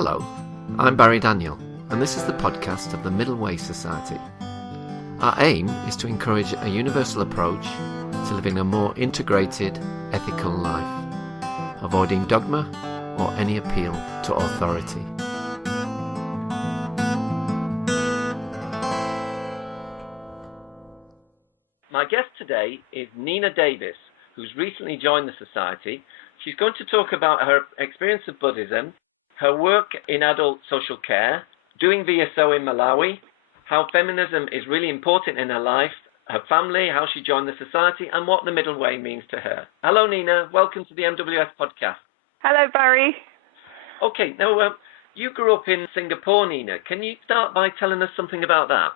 Hello, I'm Barry Daniel, and this is the podcast of the Middle Way Society. Our aim is to encourage a universal approach to living a more integrated, ethical life, avoiding dogma or any appeal to authority. My guest today is Nina Davies, who's recently joined the Society. She's going to talk about her experience of Buddhism, her work in adult social care, doing VSO in Malawi, how feminism is really important in her life, her family, how she joined the Society, and what the Middle Way means to her. Hello, Nina. Welcome to the MWS Podcast. Hello, Barry. Okay, now you grew up in Singapore, Nina. Can you start by telling us something about that?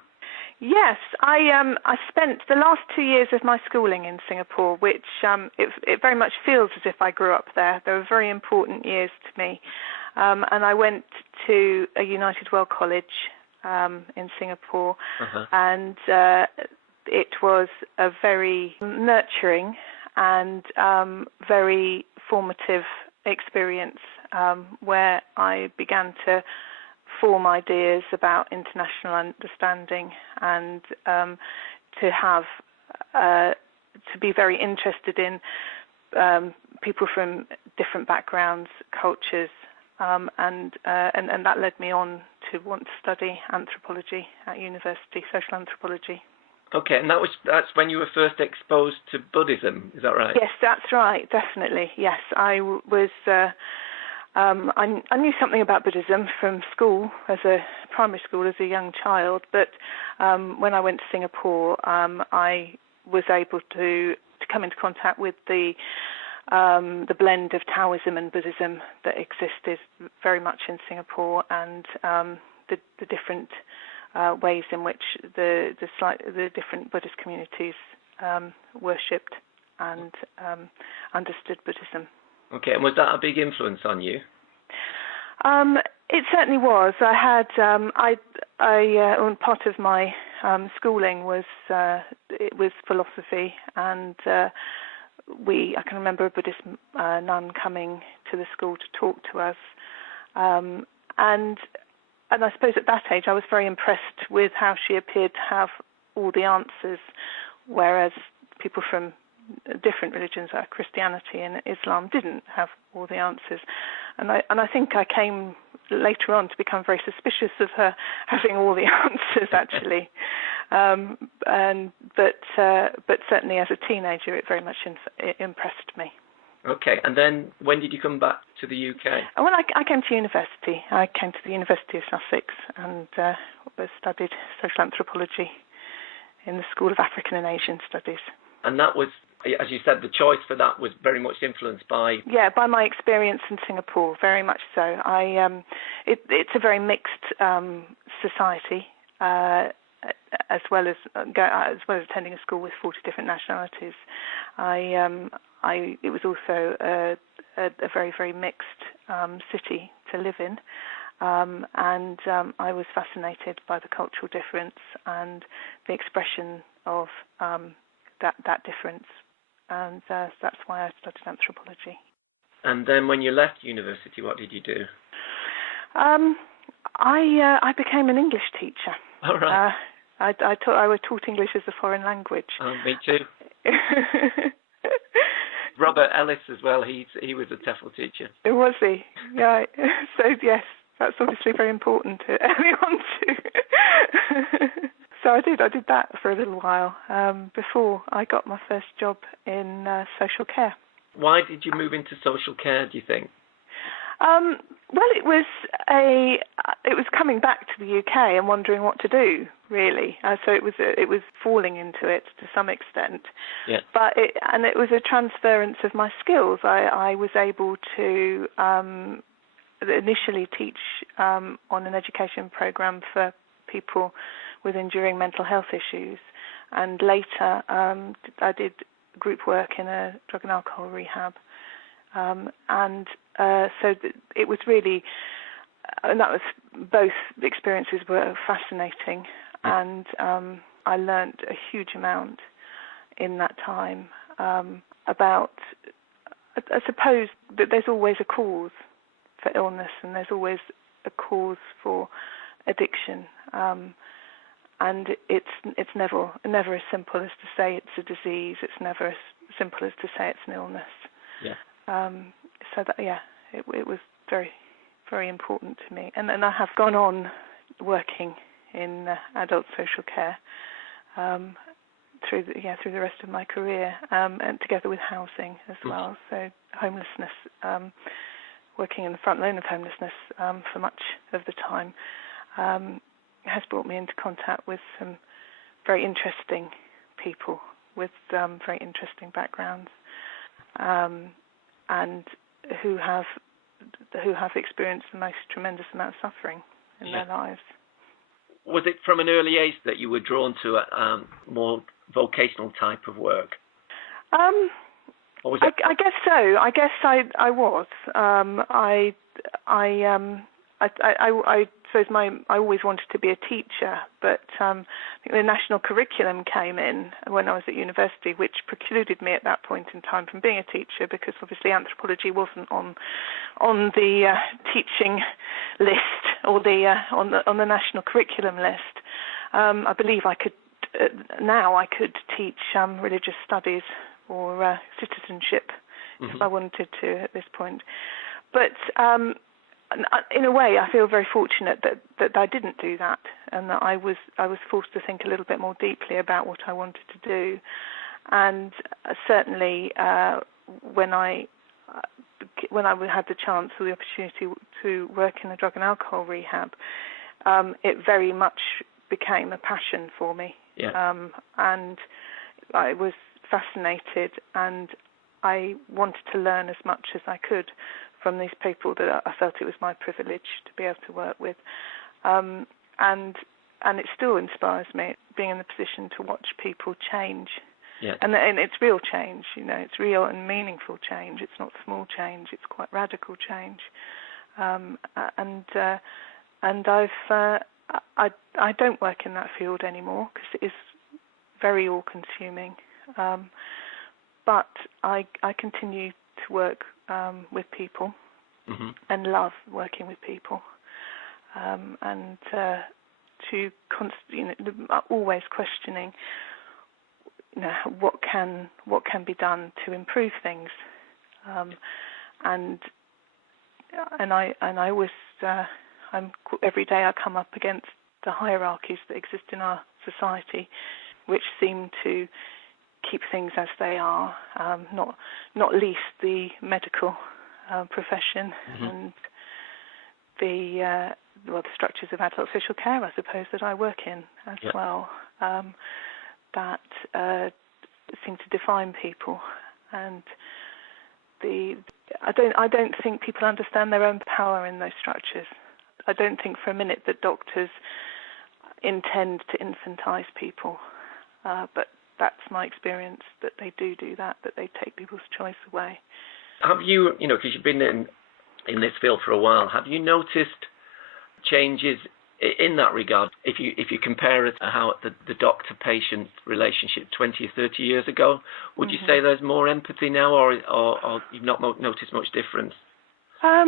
Yes, I spent the last 2 years of my schooling in Singapore, which it very much feels as if I grew up there. They were very important years to me. And I went to a United World College in Singapore, and it was a very nurturing and very formative experience where I began to form ideas about international understanding and to be very interested in people from different backgrounds, cultures, and that led me on to want to study anthropology at university, social anthropology. Okay, and that's when you were first exposed to Buddhism, is that right? Yes, that's right, definitely. Yes, I was. I knew something about Buddhism from school, as a primary school, as a young child. But when I went to Singapore, I was able to come into contact with the blend of Taoism and Buddhism that existed very much in Singapore, and the different ways in which the different Buddhist communities worshipped and understood Buddhism. Okay, and was that a big influence on you? It certainly was. I had part of my schooling was philosophy, and I can remember a Buddhist nun coming to the school to talk to us, and I suppose at that age I was very impressed with how she appeared to have all the answers, whereas people from different religions like Christianity and Islam didn't have all the answers. And I think I came later on to become very suspicious of her having all the answers, actually. But certainly as a teenager, it very much impressed me. Okay, and then when did you come back to the UK? Well, I came to university. I came to the University of Sussex and studied social anthropology in the School of African and Asian Studies. And that was, as you said, the choice for that was very much influenced by... Yeah, by my experience in Singapore, very much so. It's a very mixed society, as well as attending a school with 40 different nationalities. It was also a very, very mixed city to live in, and I was fascinated by the cultural difference and the expression of that difference, and that's why I studied anthropology. And then when you left university, what did you do? I became an English teacher. All right. I taught English as a foreign language. Me too. Robert Ellis as well. He was a TEFL teacher. Was he? Yeah. So yes, that's obviously very important to anyone to. So I did that for a little while before I got my first job in social care. Why did you move into social care, do you think? Well, it was coming back to the UK and wondering what to do, really. So it was falling into it to some extent. Yeah. But it was a transference of my skills. I was able to initially teach on an education program for people with enduring mental health issues, and later I did group work in a drug and alcohol rehab, so it was really, and that was, both experiences were fascinating, and I learned a huge amount in that time about, I suppose, that there's always a cause for illness, and there's always a cause for addiction, and it's never as simple as to say it's a disease. It's never as simple as to say it's an illness. Yeah. So that it was very, very important to me, and I have gone on working in adult social care through the rest of my career, and together with housing as well. So homelessness, working in the front line of homelessness for much of the time, has brought me into contact with some very interesting people with very interesting backgrounds, and who have experienced the most tremendous amount of suffering in their lives. Was it from an early age that you were drawn to a more vocational type of work? Or was it... I guess so. I guess I was. I suppose I always wanted to be a teacher, but I think the national curriculum came in when I was at university, which precluded me at that point in time from being a teacher, because obviously anthropology wasn't on the teaching list or on the national curriculum list. I believe I could teach religious studies or citizenship if I wanted to at this point, but. In a way, I feel very fortunate that I didn't do that, and that I was forced to think a little bit more deeply about what I wanted to do. And certainly, when I had the chance or the opportunity to work in a drug and alcohol rehab, it very much became a passion for me. Yeah. And I was fascinated, and I wanted to learn as much as I could from these people that I felt it was my privilege to be able to work with, and it still inspires me, being in the position to watch people change, and it's real change. It's real and meaningful change. It's not small change. It's quite radical change, and I don't work in that field anymore because it is very all-consuming, but I continue to work with people, and love working with people, and always questioning, what can be done to improve things, and I always every day I come up against the hierarchies that exist in our society, which seem to keep things as they are, not least the medical profession and the structures of adult social care, I suppose, that I work in as well, that seem to define people. And I don't think people understand their own power in those structures. I don't think for a minute that doctors intend to infantize people, but that's my experience, that they do that they take people's choice away. Have you, because you've been in this field for a while, have you noticed changes in that regard? If you compare it to how the doctor-patient relationship 20 or 30 years ago, would you say there's more empathy now, or you've not noticed much difference? I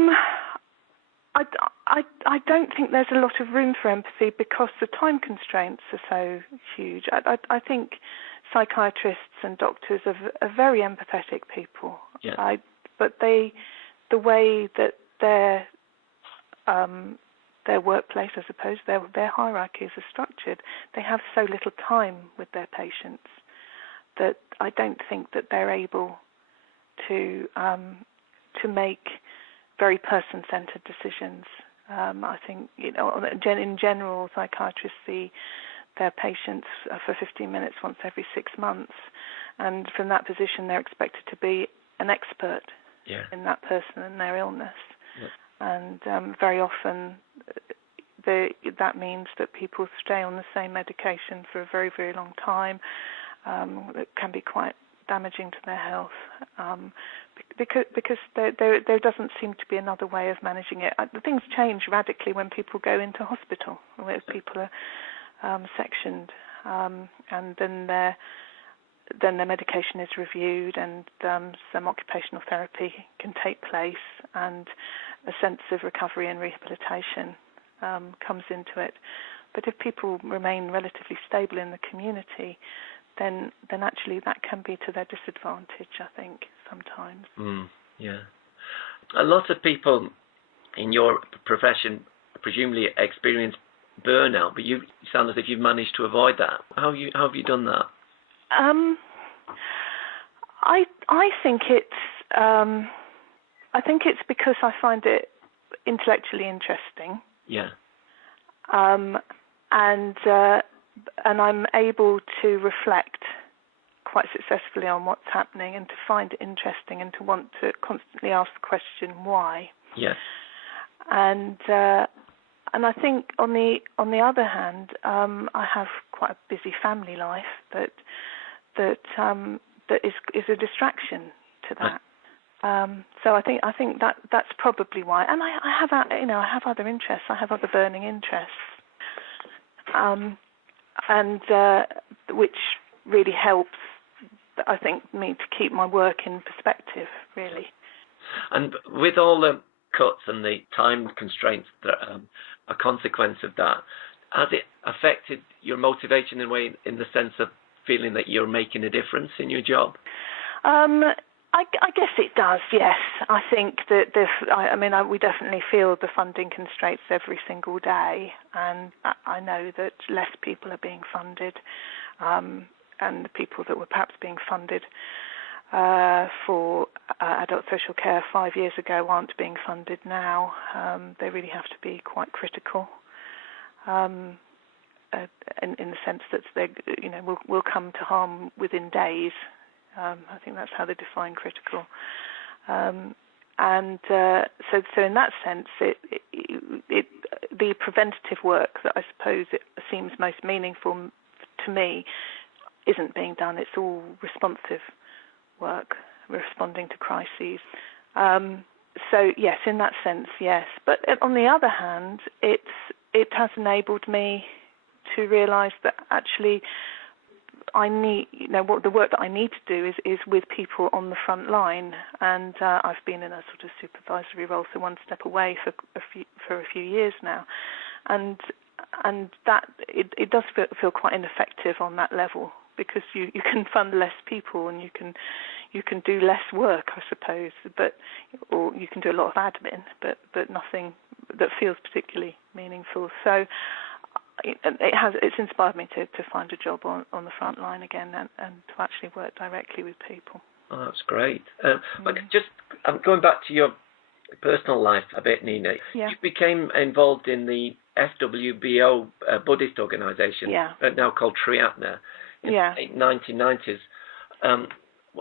don't think there's a lot of room for empathy because the time constraints are so huge. I think psychiatrists and doctors are very empathetic people. Yeah. But the way that their workplace, I suppose, their hierarchies are structured, they have so little time with their patients that I don't think that they're able to make very person-centered decisions. I think, in general, psychiatrists see their patients for 15 minutes once every 6 months, and from that position they're expected to be an expert in that person and their illness. And very often that means that people stay on the same medication for a very, very long time. It can be quite damaging to their health, because there doesn't seem to be another way of managing it. Things change radically when people go into hospital, where people are sectioned, and then their medication is reviewed, and some occupational therapy can take place, and a sense of recovery and rehabilitation comes into it. But if people remain relatively stable in the community, then actually that can be to their disadvantage, I think, sometimes. Yeah. A lot of people in your profession presumably experience burnout, but you sound as if you've managed to avoid that. How have you done that? I think it's because I find it intellectually interesting. Yeah. And I'm able to reflect quite successfully on what's happening and to find it interesting and to want to constantly ask the question why. Yeah. And I think on the other hand, I have quite a busy family life that is a distraction to that. So I think that's probably why. And I have other interests. I have other burning interests, and which really helps, I think, me to keep my work in perspective, really. And with all the cuts and the time constraints that are a consequence of that, has it affected your motivation in a way, in the sense of feeling that you're making a difference in your job? I guess it does, yes. I think that we definitely feel the funding constraints every single day, and I know that less people are being funded, and the people that were perhaps being funded for adult social care 5 years ago aren't being funded now. They really have to be quite critical, in the sense that they, will come to harm within days. I think that's how they define critical. So in that sense, the preventative work that I suppose it seems most meaningful to me isn't being done. It's all responsive work, responding to crises. So yes, in that sense, yes. But on the other hand, it has enabled me to realise that actually I need, what the work that I need to do is with people on the front line, and I've been in a sort of supervisory role, so one step away for a few years now, and that it does feel quite ineffective on that level, because you can fund less people and you can do less work, I suppose, or you can do a lot of admin, but nothing that feels particularly meaningful. So it's inspired me to find a job on the front line again and to actually work directly with people. Oh, that's great. But just going back to your personal life a bit, Nina. Yeah. You became involved in the FWBO Buddhist organisation, now called Triatna, in the 1990s.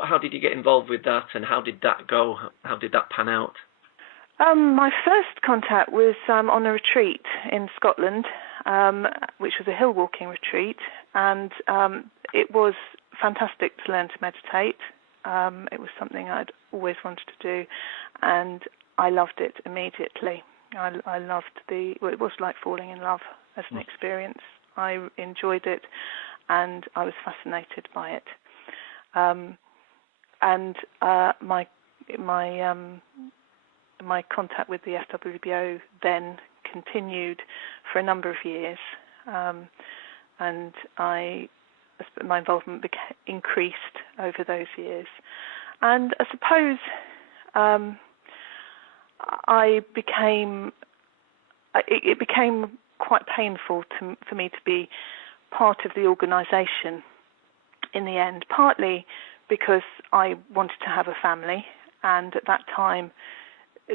How did you get involved with that, and how did that go? How did that pan out? My first contact was on a retreat in Scotland, which was a hill walking retreat, and it was fantastic to learn to meditate. It was something I'd always wanted to do, and I loved it immediately. I loved it was like falling in love as an experience. I enjoyed it, and I was fascinated by it. My contact with the FWBO then continued for a number of years, and my involvement increased over those years. And I suppose it became quite painful for me to be part of the organisation in the end, partly because I wanted to have a family, and at that time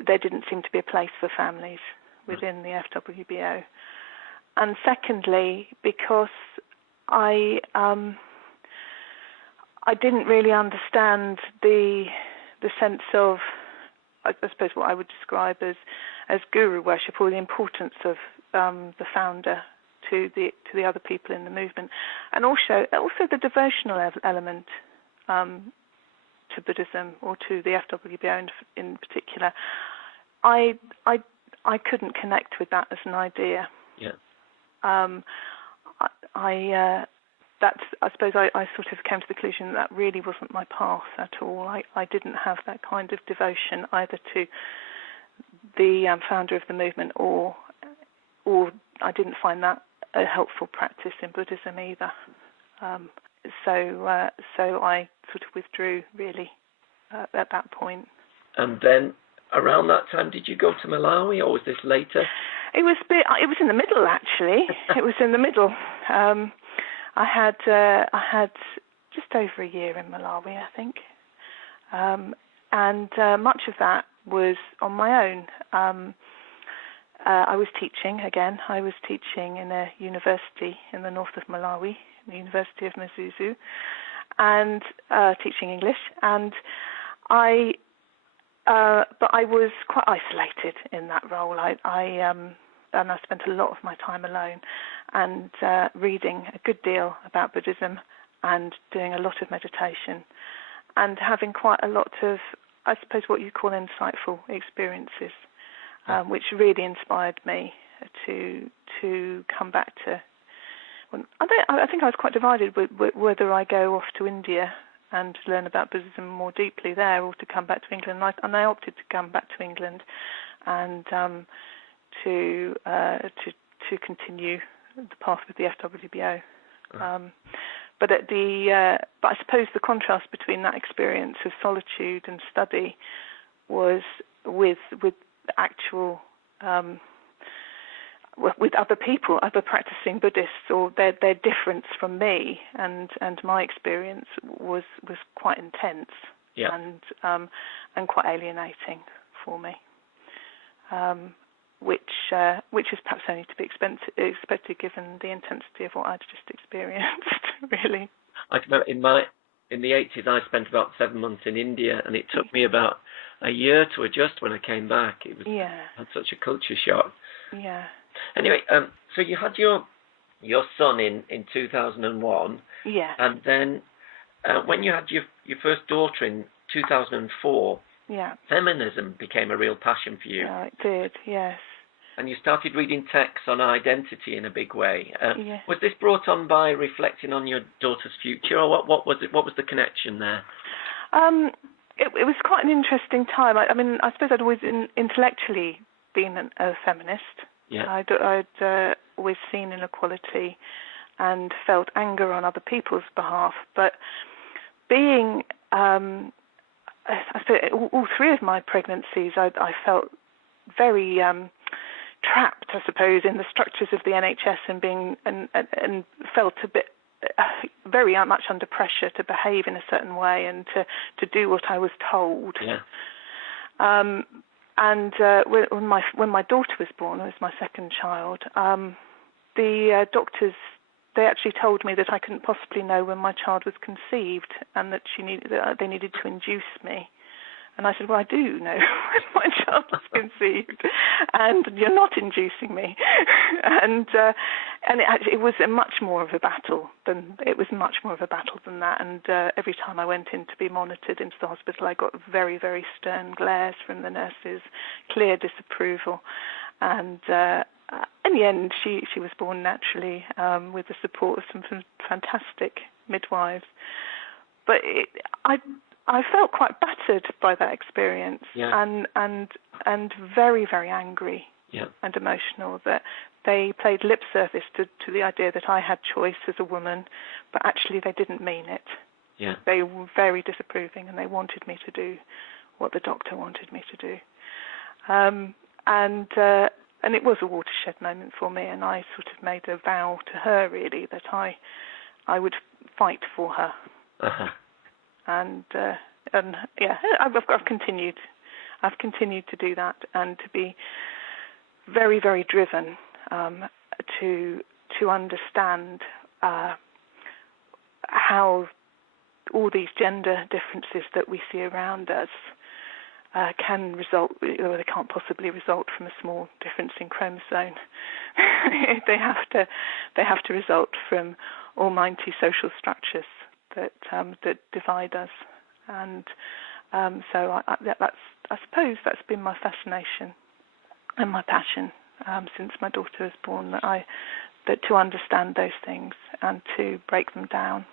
there didn't seem to be a place for families within the FWBO, and secondly because I didn't really understand the sense of, I suppose, what I would describe as guru worship, or the importance of the founder to the other people in the movement, and also the devotional element to Buddhism, or to the FWBO in particular. I couldn't connect with that as an idea. Yeah. I suppose I sort of came to the conclusion that really wasn't my path at all. I didn't have that kind of devotion either to the founder of the movement, or I didn't find that a helpful practice in Buddhism either. So I sort of withdrew really at that point. And then around that time, did you go to Malawi, or was this later? It was in the middle, actually. It was in the middle. I had just over a year in Malawi, I think, and much of that was on my own. I was teaching again. I was teaching in a university in the north of Malawi, the University of Mzuzu, and teaching English. And but I was quite isolated in that role. And I spent a lot of my time alone, and reading a good deal about Buddhism, and doing a lot of meditation, and having quite a lot of, I suppose, what you call insightful experiences, which really inspired me to come back to. Well, I think I was quite divided with whether I go off to India and learn about Buddhism more deeply there, or to come back to England. And I opted to come back to England, and to continue the path with the FWBO. But I suppose the contrast between that experience of solitude and study was with actual with other people, other practicing Buddhists, or their difference from me, and my experience was quite intense, and quite alienating for me. Which is perhaps only to be expected given the intensity of what I'd just experienced, really. I remember in the 80s, I spent about 7 months in India, and it took me about a year to adjust when I came back. It was had such a culture shock. Yeah. Anyway, so you had your son in 2001. Yeah. And then when you had your first daughter in 2004, feminism became a real passion for you. Yeah, it did, yes. And you started reading texts on identity in a big way. Was this brought on by reflecting on your daughter's future, or what was it? What was the connection there? It was quite an interesting time. I mean, I suppose I'd always intellectually been a feminist. Yeah. I'd always seen inequality and felt anger on other people's behalf. But being, I suppose, all three of my pregnancies, I felt very trapped, I suppose, in the structures of the NHS, and felt a bit very much under pressure to behave in a certain way and to do what I was told. Yeah. And when my daughter was born, it was my second child, the doctors, they actually told me that I couldn't possibly know when my child was conceived, and that they needed to induce me. And I said, well, I do know when my child was conceived, and you're not inducing me. And it was much more of a battle than that. And every time I went in to be monitored into the hospital, I got very, very stern glares from the nurses, clear disapproval. And in the end, she was born naturally with the support of some fantastic midwives. But I felt quite battered by that experience, and very, very angry and emotional that they played lip service to the idea that I had choice as a woman, but actually they didn't mean it. Yeah. They were very disapproving, and they wanted me to do what the doctor wanted me to do. And it was a watershed moment for me, and I sort of made a vow to her, really, that I would fight for her. Uh-huh. And I've continued to do that, and to be very, very driven to understand how all these gender differences that we see around us can result, or they can't possibly result from a small difference in chromosome. They have to result from almighty social structures that divide us. And so I suppose that's been my fascination and my passion since my daughter was born, that to understand those things and to break them down.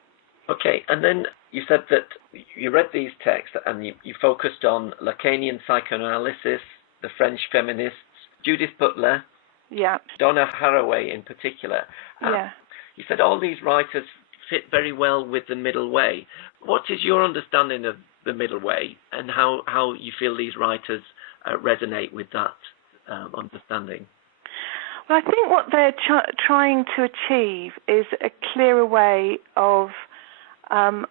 Okay, and then you said that you read these texts and you focused on Lacanian Psychoanalysis, the French feminists, Judith Butler, Yeah. Donna Harraway in particular. Yeah. You said all these writers fit very well with the middle way. What is your understanding of the middle way, and how you feel these writers resonate with that understanding? Well, I think what they're trying to achieve is a clearer way of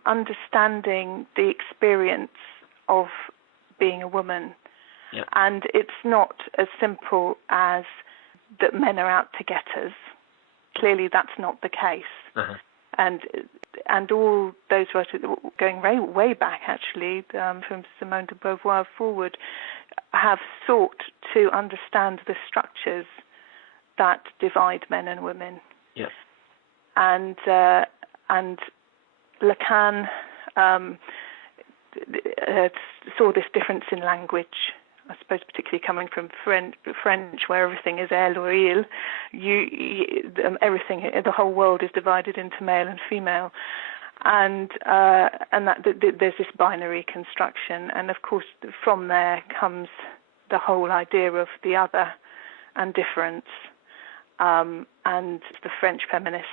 understanding the experience of being a woman. Yeah. And it's not as simple as that men are out to get us. Clearly, that's not the case. Uh-huh. And all those writers, going way back actually, from Simone de Beauvoir forward, have sought to understand the structures that divide men and women. Yeah. And Lacan saw this difference in language, I suppose particularly coming from French, where everything is elle or il. Everything, the whole world is divided into male and female, and that there's this binary construction, and of course from there comes the whole idea of the other and difference, and the French feminists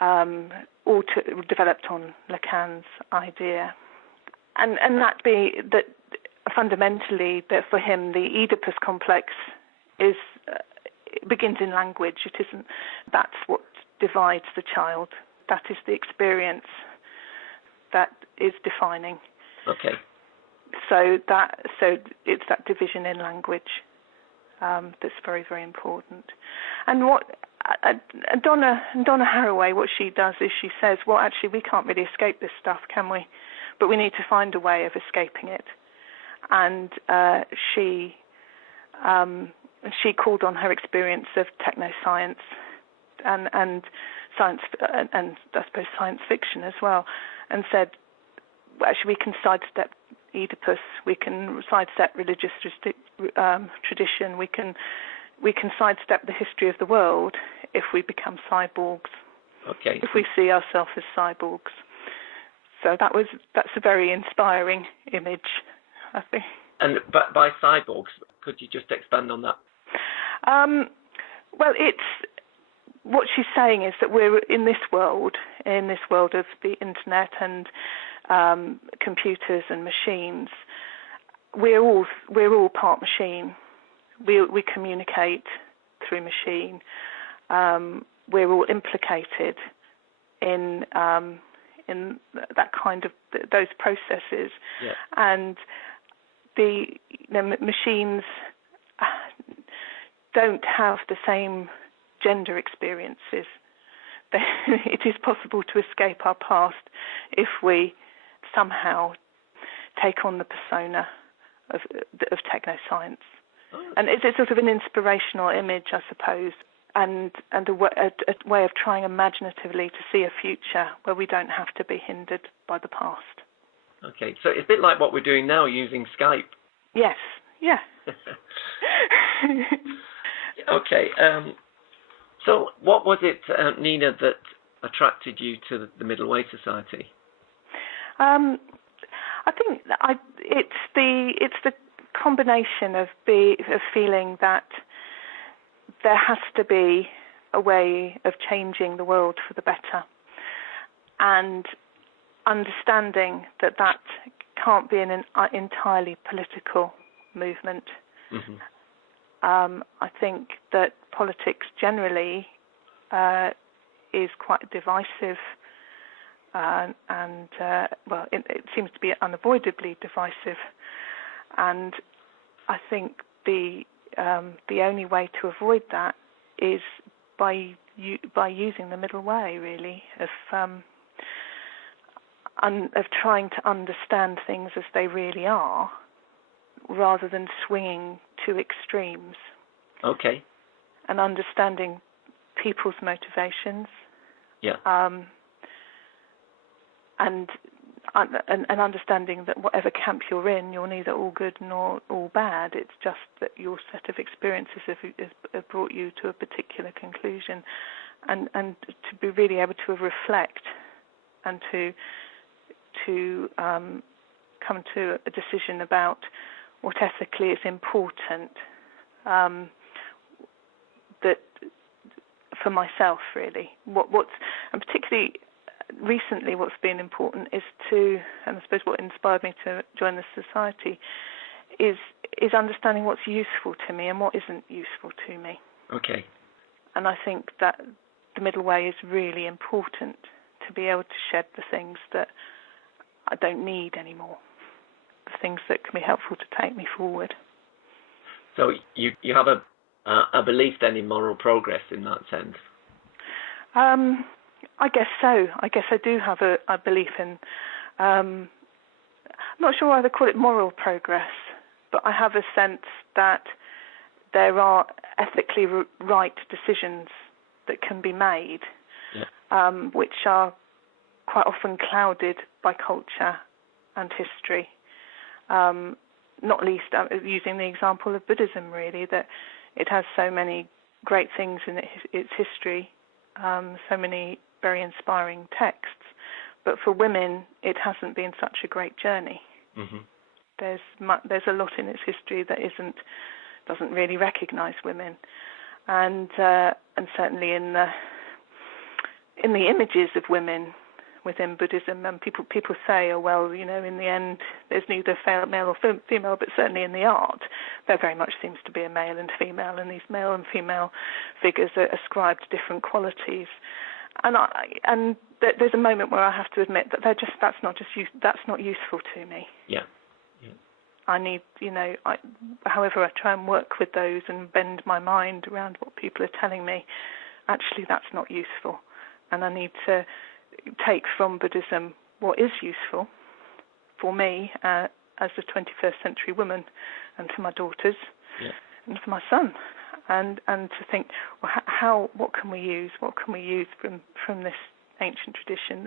all developed on Lacan's idea, and that fundamentally, that for him, the Oedipus complex begins in language. It isn't. That's what divides the child. That is the experience that is defining. Okay. So it's that division in language that's very, very important. And what Donna Harraway, what she does is she says, well, actually, we can't really escape this stuff, can we? But we need to find a way of escaping it. And she called on her experience of techno-science and science, and I suppose science fiction as well, and said, well, actually, we can sidestep Oedipus, we can sidestep religious tradition, we can sidestep the history of the world if we become cyborgs. Okay. If we see ourselves as cyborgs. So that's a very inspiring image, I think. And by cyborgs, could you just expand on that? Well, what she's saying is that we're in this world of the internet and computers and machines. We're all part machine. We communicate through machine. We're all implicated in that kind of those processes, yeah. And the machines don't have the same gender experiences. It is possible to escape our past if we somehow take on the persona of techno-science. Oh. And it's a sort of an inspirational image, I suppose, and a way of trying imaginatively to see a future where we don't have to be hindered by the past. Okay, so it's a bit like what we're doing now using Skype. Yes, yeah. Okay, so what was it, Nina, that attracted you to the Middle Way Society? I think it's the combination of feeling that there has to be a way of changing the world for the better, and understanding that can't be an entirely political movement. Mm-hmm. I think that politics generally is quite divisive, it seems to be unavoidably divisive, and I think the only way to avoid that is by using the middle way, really, of trying to understand things as they really are, rather than swinging to extremes. Okay. And understanding people's motivations. Yeah. And understanding that whatever camp you're in, you're neither all good nor all bad. It's just that your set of experiences have brought you to a particular conclusion, and to be really able to reflect and to come to a decision about what ethically is important, that for myself really. And particularly recently, what's been important is and I suppose what inspired me to join the society is understanding what's useful to me and what isn't useful to me. Okay. And I think that the middle way is really important, to be able to shed the things that I don't need anymore, the things that can be helpful to take me forward. So you have a belief then in moral progress in that sense? I guess so. I guess I do have a belief in, I'm not sure whether to call it moral progress, but I have a sense that there are ethically right decisions that can be made, which are quite often clouded by culture and history. Not least using the example of Buddhism, really, that it has so many great things in its history, so many very inspiring texts, but for women it hasn't been such a great journey. Mm-hmm. There's a lot in its history that doesn't really recognise women, and certainly in the images of women within Buddhism, and people say, oh well, in the end there's neither male or female, but certainly in the art there very much seems to be a male and female, and these male and female figures are ascribed different qualities, and there's a moment where I have to admit that that's not useful to me. Yeah. I need, however I try and work with those and bend my mind around what people are telling me, actually that's not useful, and I need to take from Buddhism what is useful for me as a 21st century woman, and for my daughters, and for my son, and to think, well, what can we use from this ancient tradition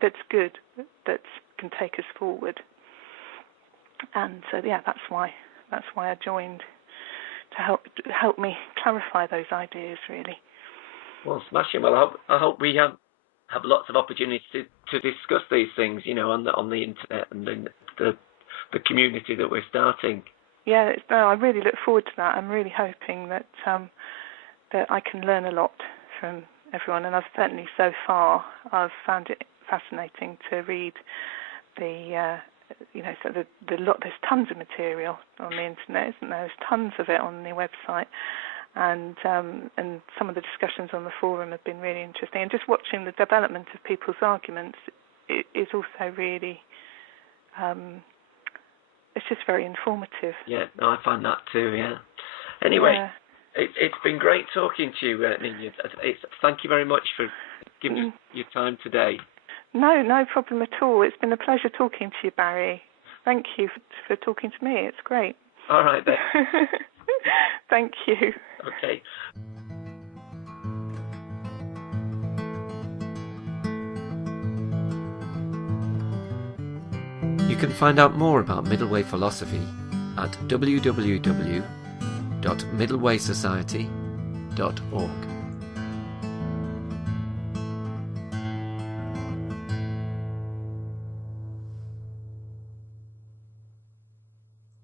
that's good, that can take us forward. And so that's why I joined, to help me clarify those ideas, really. Well, smashing. Well, I hope we have lots of opportunities to discuss these things, on the internet and in the community that we're starting. Yeah, I really look forward to that. I'm really hoping that I can learn a lot from everyone, and I've certainly so far I've found it fascinating to read there's tons of material on the internet, isn't there? There's tons of it on the website. And some of the discussions on the forum have been really interesting. And just watching the development of people's arguments is also really, it's just very informative. Yeah, no, I find that too, yeah. Anyway, it's been great talking to you, Nina. Thank you very much for giving us your time today. No problem at all. It's been a pleasure talking to you, Barry. Thank you for talking to me. It's great. All right, then. Thank you. Okay. You can find out more about middle way philosophy at www.middlewaysociety.org.